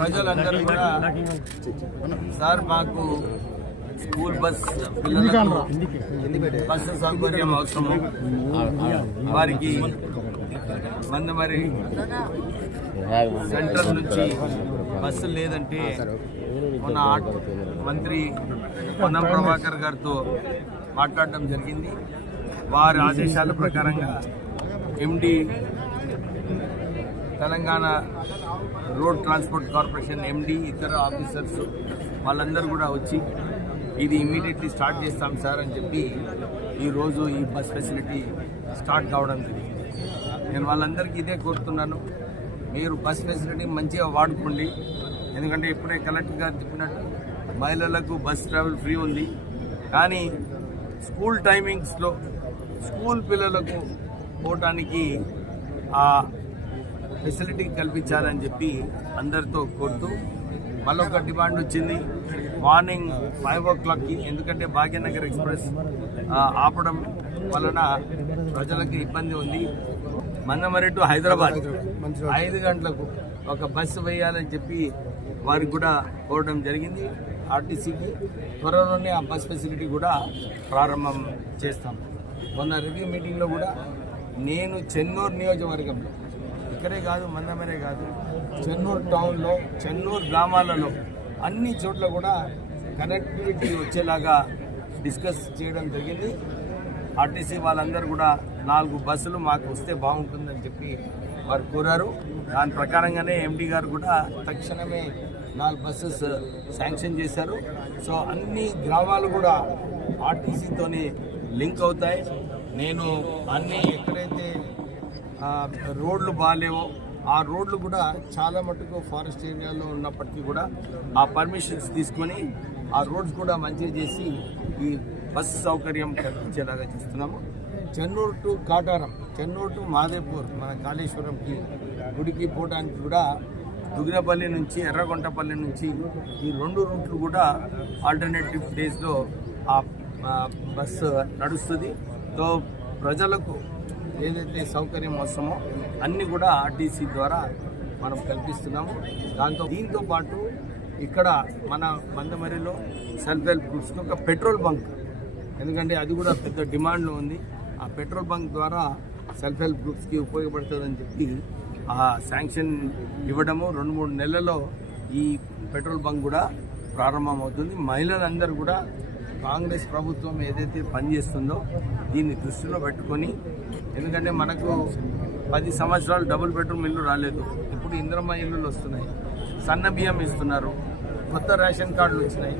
ప్రజలందరూ కూడా సార్ మాకు స్కూల్ బస్ పిల్లలకు బస్సు సౌకర్యం అవసరము, వారికి మందమరి సెంట్రల్ నుంచి బస్సు లేదంటే మన మంత్రి పొన్నం ప్రభాకర్ గారితో మాట్లాడడం జరిగింది. వారి ఆదేశాల ప్రకారంగా MD Telangana road transport corporation MD ఇతర ఆఫీసర్స్ వాళ్ళందరూ కూడా వచ్చి ఇది ఇమ్మీడియట్లీ స్టార్ట్ చేస్తాం సార్ అని చెప్పి ఈరోజు ఈ బస్ ఫెసిలిటీ స్టార్ట్ కావడం జరిగింది. నేను వాళ్ళందరికీ ఇదే కోరుతున్నాను, మీరు బస్ ఫెసిలిటీ మంచిగా వాడుకోండి. ఎందుకంటే ఇప్పుడే కలెక్టర్ గారు చెప్పినట్టు మహిళలకు బస్ ట్రావెల్ ఫ్రీ ఉంది, కానీ స్కూల్ టైమింగ్స్లో స్కూల్ పిల్లలకు పోవటానికి ఆ ఫెసిలిటీ కల్పించాలని చెప్పి అందరితో కోరుతూ మళ్ళొక డిమాండ్ వచ్చింది మార్నింగ్ 5 o'clockకి. ఎందుకంటే భాగ్యనగర్ ఎక్స్ప్రెస్ ఆపడం వలన ప్రజలకు ఇబ్బంది ఉంది. మందమరి టు హైదరాబాద్ 5 గంటలకు ఒక బస్సు వేయాలని చెప్పి వారికి కూడా కోరడం జరిగింది. ఆర్టీసీకి త్వరలోనే ఆ బస్ ఫెసిలిటీ కూడా ప్రారంభం చేస్తాం. మొన్న రివ్యూ మీటింగ్లో కూడా నేను చెన్నూరు నియోజకవర్గంలో, ఇక్కడే కాదు మందమరే కాదు, చెన్నూరు టౌన్లో చెన్నూరు గ్రామాలలో అన్ని చోట్ల కూడా కనెక్టివిటీ వచ్చేలాగా డిస్కస్ చేయడం జరిగింది. ఆర్టీసీ వాళ్ళందరూ కూడా 4 బస్సులు మాకు వస్తే బాగుంటుందని చెప్పి వారు కోరారు. దాని ప్రకారంగానే ఎండి గారు కూడా తక్షణమే 4 బస్సెస్ శాంక్షన్ చేశారు. సో అన్ని గ్రామాలు కూడా ఆర్టీసీతోనే లింక్ అవుతాయి. నేను అన్ని ఎక్కడైతే రోడ్లు బాగాలేవో ఆ రోడ్లు కూడా చాలా మటుకు ఫారెస్ట్ ఏరియాలో ఉన్నప్పటికీ కూడా ఆ పర్మిషన్స్ తీసుకొని ఆ రోడ్స్ కూడా మంచిగా చేసి ఈ బస్సు సౌకర్యం కల్పించేలాగా చేస్తున్నాము. చెన్నూరు టు కాటారం, చెన్నూరు టు మాదేపూర్, మన కాళేశ్వరంకి గుడికి పోవడానికి కూడా దుగినపల్లి నుంచి ఎర్రగొంటపల్లి నుంచి ఈ 2 రూట్లు కూడా ఆల్టర్నేటివ్ డేస్లో ఆ బస్సు నడుస్తుంది. సో ప్రజలకు ఏదైతే సౌకర్యం అవసరమో అన్నీ కూడా ఆర్టీసీ ద్వారా మనం కల్పిస్తున్నాము. దీంతో పాటు ఇక్కడ మన మందమరిలో సెల్ఫ్ హెల్ప్ గ్రూప్స్కి ఒక పెట్రోల్ బంక్, ఎందుకంటే అది కూడా పెద్ద డిమాండ్లో ఉంది. ఆ పెట్రోల్ బంక్ ద్వారా సెల్ఫ్ హెల్ప్ గ్రూప్స్కి ఉపయోగపడుతుందని చెప్పి ఆ శాంక్షన్ ఇవ్వడము 2-3 నెలల్లో ఈ పెట్రోల్ బంక్ కూడా ప్రారంభమవుతుంది. మహిళలందరూ కూడా కాంగ్రెస్ ప్రభుత్వం ఏదైతే పనిచేస్తుందో దీన్ని దృష్టిలో పెట్టుకొని, ఎందుకంటే మనకు 10 సంవత్సరాలు డబుల్ బెడ్రూమ్ ఇల్లు రాలేదు, ఇప్పుడు ఇందిరమ్మ ఇల్లులు వస్తున్నాయి, సన్న బియ్యం ఇస్తున్నారు, కొత్త రేషన్ కార్డులు వచ్చినాయి.